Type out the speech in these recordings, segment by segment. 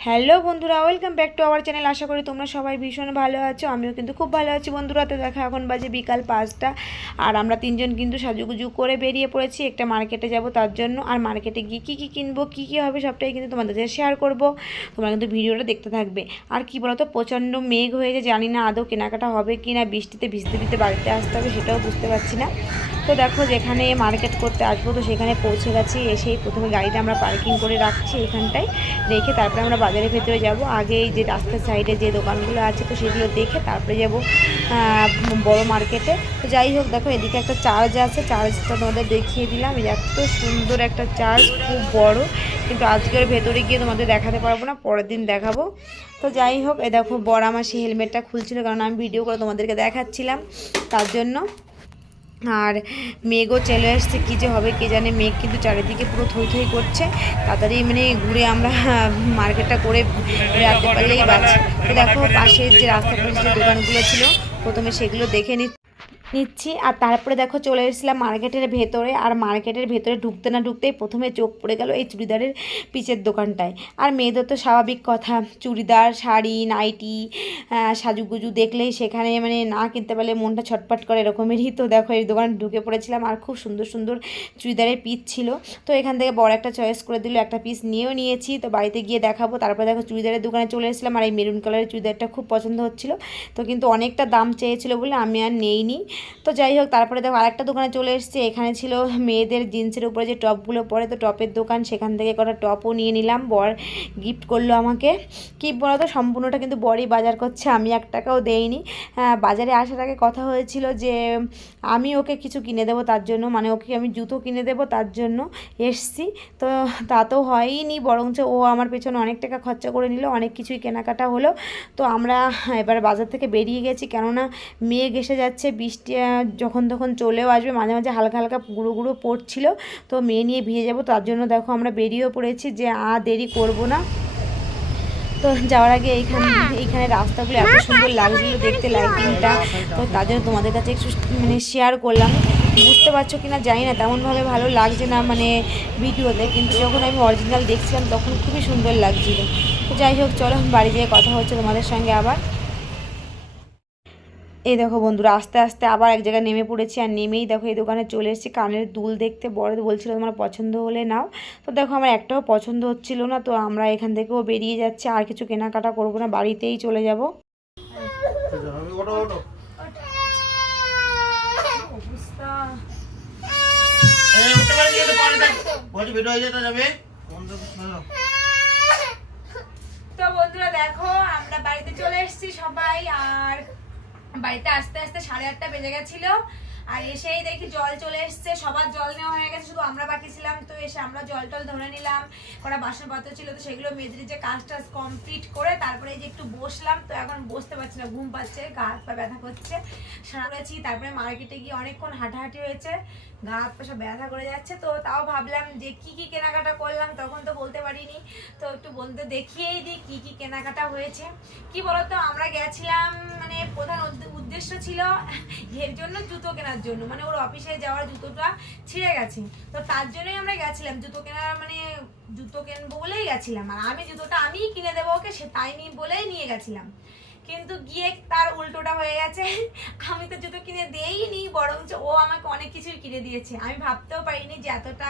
Hello বন্ধুরা, welcome back to our channel. আশা করি তোমরা সবাই ভীষণ ভালো আছো। আমিও কিন্তু খুব ভালো আছি বন্ধুরা। তো দেখো এখন বাজে বিকাল 5টা আর আমরা তিনজন কিন্তু সাজুগুজু করে বেরিয়ে পড়েছি একটা মার্কেটে যাব তার জন্য। আর মার্কেটে গিয়ে কী কী কিনবো, কী কী হবে সবটাই কিন্তু তোমাদের সাথে শেয়ার করব। তোমরা কিন্তু ভিডিওটা দেখতে থাকবে। আর কি বলো তো, প্রচণ্ড মেঘ হয়েছে, জানি না আদৌ কেনাকাটা হবে কি না। বৃষ্টিতে ভিজতে ভিজতে বাড়িতে আসতে হবে সেটাও বুঝতে পারছি না। তো দেখো যেখানে মার্কেট করতে আসবো তো সেখানে পৌঁছে গেছি। এসেই প্রথমে গাড়িটা আমরা পার্কিং করে রাখছি এখানটায়, রেখে তারপরে আমরা বাজারের ভেতরে যাব। আগে এই যে রাস্তার সাইডে যে দোকানগুলো আছে তো সেগুলো দেখে তারপরে যাব বড় মার্কেটে। তো যাই হোক, দেখো এদিকে একটা চার্চ আছে, চার্চটা তোমাদের দেখিয়ে দিলাম। এই এত সুন্দর একটা চার্চ, খুব বড়, কিন্তু আজকের ভেতরে গিয়ে তোমাদের দেখাতে পারবো না, পরের দিন দেখাবো। তো যাই হোক, এই দেখো বড় আমার সেই হেলমেটটা খুলছিল, কারণ আমি ভিডিও করে তোমাদেরকে দেখাচ্ছিলাম তার জন্য। আর মেঘও চলে আসছে, কী যে হবে কে জানে। মেঘ কিন্তু চারিদিকে পুরো থই থই করছে। তাড়াতাড়ি মানে ঘুরে আমরা মার্কেটটা করে বেড়াতে পারলেই বাঁচি। তো দেখো পাশের যে রাস্তার পাশে যে দোকানগুলো ছিল প্রথমে সেগুলো দেখে নিচ্ছি। আর তারপরে দেখো চলে এসেছিলাম মার্কেটের ভেতরে। আর মার্কেটের ভেতরে ঢুকতে না ঢুকতেই প্রথমে চোখ পড়ে গেল এই চুড়িদারের পিচের দোকানটায়। আর মেয়েদের তো স্বাভাবিক কথা, চুড়িদার, শাড়ি, নাইটি, সাজুগুজু দেখলেই সেখানে মানে না কিনতে পারলে মনটা ছটপট করে, এরকমেরই। তো দেখো এই দোকানে ঢুকে পড়েছিলাম আর খুব সুন্দর সুন্দর চুড়িদারের পিস ছিল। তো এখান থেকে বড় একটা চয়েস করে দিল, একটা পিস নিয়েও নিয়েছি। তো বাড়িতে গিয়ে দেখাবো। তারপরে দেখো চুড়িদারের দোকানে চলে এসেছিলাম। আর এই মেরুন কালারের চুড়িদারটা খুব পছন্দ হচ্ছিলো, তো কিন্তু অনেকটা দাম চেয়েছিল বলে আমি আর নেইনি। তো যাই হোক, তারপরে দেখো আরেকটা দোকানে চলে এসেছি। এখানে ছিল মেয়েদের জিন্সের উপরে যে টপগুলো পরে, তো টপের দোকান, সেখান থেকে কটা টপও নিয়ে নিলাম। বর গিফট করলো আমাকে। কি বলতো, সম্পূর্ণটা কিন্তু বরই বাজার করছে, আমি 1 টাকাও দেইনি। বাজারে আসার আগে কথা হয়েছিল যে আমি ওকে কিছু কিনে দেবো তার জন্য, মানে ওকে আমি জুতো কিনে দেবো তার জন্য এসছি। তো তা তো হয়নি, বরঞ্চ ও আমার পেছনে অনেক টাকা খরচা করে নিল, অনেক কিছুই কেনাকাটা হলো। তো আমরা এবার বাজার থেকে বেরিয়ে গেছি, কেননা মেঘ এসে যাচ্ছে, বৃষ্টি যখন তখন চলেও আসবে, মাঝে মাঝে হালকা হালকা গুঁড়ো গুঁড়ো পড়ছিল। তো মেয়ে নিয়ে ভিজে যাব, তার জন্য দেখো আমরা বেরিয়েও পড়েছি যে আর দেরি করব না। তো যাওয়ার আগে এইখানে রাস্তাগুলো এত সুন্দর লাগছিল দেখতে, লাইটিংটা, তো তার জন্য তোমাদের কাছে একটু মানে শেয়ার করলাম। বুঝতে পারছো কি না জানি না, তেমনভাবে ভালো লাগছে না মানে ভিডিওতে, কিন্তু যখন আমি অরিজিনাল দেখছিলাম তখন খুবই সুন্দর লাগছিল। তো যাই হোক, চলো বাড়ি যেয়ে কথা হচ্ছে তোমাদের সঙ্গে আবার। এই দেখো বন্ধুরা, আস্তে আস্তে আবার এক জায়গায় নেমে পড়েছি। আর নেমেই দেখো এই দোকানে চলে এসেছি কানের দুল দেখতে। বড় বলছিল তোমার পছন্দ হলে নাও। তো দেখো আমার একটাও পছন্দ হচ্ছিল না, তো আমরা এখান থেকেও বেরিয়ে যাচ্ছি। আর কিছু কেনাকাটা করবো না, বাড়িতেই চলে যাব। তো বন্ধুরা দেখো, আমরা বাড়িতে চলে এসেছি সবাই। আর বাড়িতে আস্তে আস্তে 8:30 বেজে গেছিল। আর এসেই দেখি জল চলে এসছে, সবার জল নেওয়া হয়ে গেছে, শুধু আমরা বাকি ছিলাম। তো এসে আমরা জল টল ধরে নিলাম, কটা বাসনপত্র ছিল তো সেগুলো মেজে যে কাজ টাজ কমপ্লিট করে তারপরে এই যে একটু বসলাম। তো এখন বসতে পারছি না, ঘুম পাচ্ছে, গা হাত পা ব্যথা করছে, সারাছি। তারপরে মার্কেটে গিয়ে অনেকক্ষণ হাঁটাহাঁটি হয়েছে, গা হাত পা সব ব্যথা করে যাচ্ছে। তো তাও ভাবলাম যে কি কি কেনাকাটা করলাম, তখন তো বলতে পারিনি, তো একটু বলতে দেখিয়েই দিই কি কি কেনাকাটা হয়েছে। কি বলতো, আমরা গেছিলাম মানে প্রধান উদ্দেশ্য ছিল এর জন্য জুতো কেনার জন্য, মানে ওর অফিসে যাওয়ার জুতোটা ছিঁড়ে গেছে, তো তার জন্যই আমরা গেছিলাম জুতো কেনার, মানে জুতো কিনবো বলেই গেছিলাম। আর আমি জুতোটা আমিই কিনে দেবো ওকে, সে তাই নিয়ে বলেই নিয়ে গেছিলাম। কিন্তু গিয়ে তার উল্টোটা হয়ে গেছে, আমি তো জুতো কিনে দেইনি, বরঞ্চ ও আমাকে অনেক কিছুই কিনে দিয়েছে। আমি ভাবতেও পারিনি যে এতটা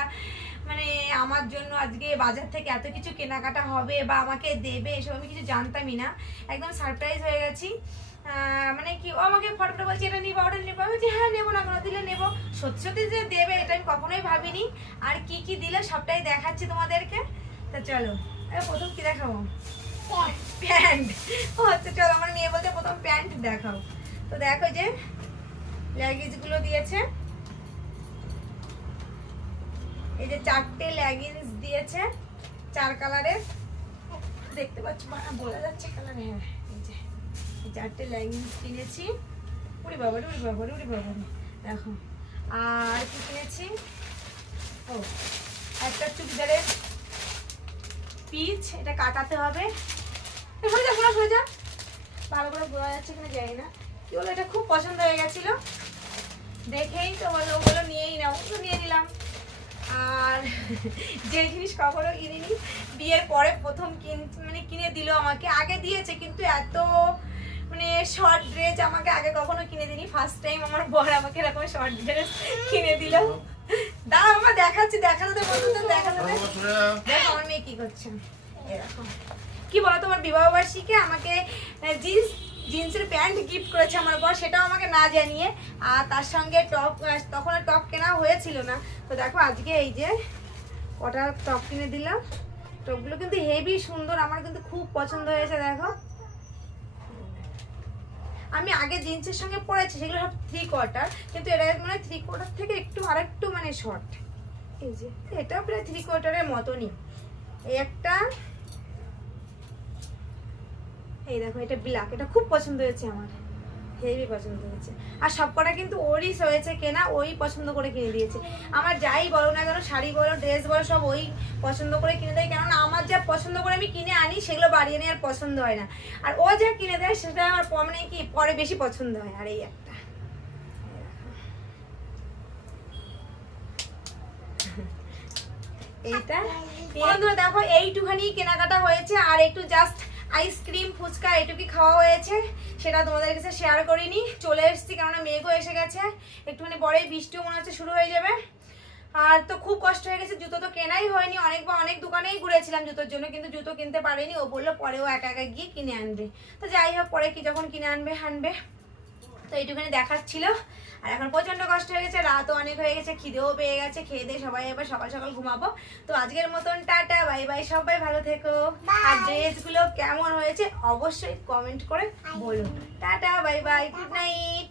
মানে আমার জন্য আজকে বাজার থেকে এত কিছু কেনাকাটা হবে বা আমাকে দেবে, এসব আমি কিছু জানতামই না। একদম সারপ্রাইজ হয়ে গেছি। মানে কি, ও আমাকে ফটোটা বলছে এটা নিবা ওটা নিবা, বলছি হ্যাঁ নেবো না কোনো, দিলে নেবো। সত্যি সত্যি যে দেবে এটা আমি কখনোই ভাবিনি। আর কি কি দিলে সবটাই দেখাচ্ছি তোমাদেরকে। তা চলো, প্রথম কি দেখাবো? প্যান্ট। ও আচ্ছা, চলো আমার মেয়ে বলছে প্রথম প্যান্ট দেখাও। তো দেখো যে লেগিংসগুলো দিয়েছে, এই যে 4টে লেগিংস দিয়েছে 4 কালারের, দেখতে পাচ্ছ বোঝা যাচ্ছে কালার? হ্যাঁ, এই যে 4টে লেগিংস কিনেছি। উড়ি বাবা উড়ি বাবা উড়ি বাবা, দেখো। আর কি কিনেছি, ও একটা চুড়িদারের পিচ, এটা কাটাতে হবে। হয়ে যা পুরো হয়ে যা, ভালো করে বোঝা যাচ্ছে কিনা জানি না। কি বলো, এটা খুব পছন্দ হয়ে গেছিলো দেখেই, তো বললো নিয়েই নাও, তো নিয়ে নিলাম। আর যে জিনিস কখনো কিনিনি বিয়ের পরে প্রথম কিনে দিল আমাকে। আগে দিয়েছে কিন্তু এত মানে শর্ট ড্রেস আমাকে আগে কখনো কিনে দিনি, ফার্স্ট টাইম আমার বর আমাকে এরকম শর্ট ড্রেস কিনে দিল। দাঁড়া আমার দেখাচ্ছি, দেখাতে বন্ধুদের দেখাতে। দেখো আমার মেয়ে কি করছে, এরকম কি বলো তোমার বিবাহ বার্ষিকী আমাকে জিন্সের প্যান্ট গিফট করেছে আমার বর, সেটাও আমাকে না জানিয়ে। আর তার সঙ্গে টপ, তখন আর টপ কেনা হয়েছিল না। তো দেখো আজকে এই যে কটা টপ কিনে দিলাম। টপগুলো কিন্তু হেভি সুন্দর, আমার কিন্তু খুব পছন্দ হয়েছে। দেখো আমি আগে জিন্সের সঙ্গে পরেছি, সেগুলো সব 3/4, কিন্তু এটা মানে 3/4 থেকে আরেকটু মানে শর্ট। এই যে এটাও প্রায় 3/4-এর মতনই। এই একটা, এই দেখো এটা ব্ল্যাক, এটা খুব পছন্দ হয়েছে আমার, হেভি পছন্দ হয়েছে। আর সবকটা কিন্তু ওরই হয়েছে কেনা, ওই পছন্দ করে কিনে দিয়েছে। আমার যাই বলো না কেন, শাড়ি বলো ড্রেস বলো, সব ওই পছন্দ করে কিনে দেয়। কেননা আমার যা পছন্দ করে আমি কিনে আনি সেগুলো বাড়িয়ে নিয়ে আর পছন্দ হয় না, আর ও যা কিনে দেয় সেটা আমার মানে কি পরে বেশি পছন্দ হয়। আর এই একটা এইটা বন্ধুরা দেখো এইটুখানি কেনাকাটা হয়েছে, আর একটু জাস্ট আইসক্রিম ফুচকা এটুকুই খাওয়া হয়েছে, সেটা তোমাদের কাছে শেয়ার করিনি। চলে এসেছি কেননা মেঘও এসে গেছে, একটুখানি পরেই বৃষ্টিও মনে হচ্ছে শুরু হয়ে যাবে। আর তো খুব কষ্ট হয়ে গেছে, জুতো তো কেনাই হয়নি। অনেক দোকানেই ঘুরেছিলাম জুতোর জন্য, কিন্তু জুতো কিনতে পারিনি। ও বললো পরেও একা একা গিয়ে কিনে আনবে। তো যাই হোক, পরে কি যখন কিনে আনবে। তো এইটুখানি দেখাচ্ছিল। আর এখন প্রচন্ড কষ্ট হয়ে গেছে, রাতও অনেক হয়ে গেছে, খিদেও পেয়ে গেছে। খেয়ে দিয়ে সবাই এবার সকাল সকাল ঘুমাবো। তো আজকের মতন টাটা বাই বাই, সবাই ভালো থেকো। আর ড্রেসগুলো কেমন হয়েছে অবশ্যই কমেন্ট করে বলুন। Tata bye bye, good night.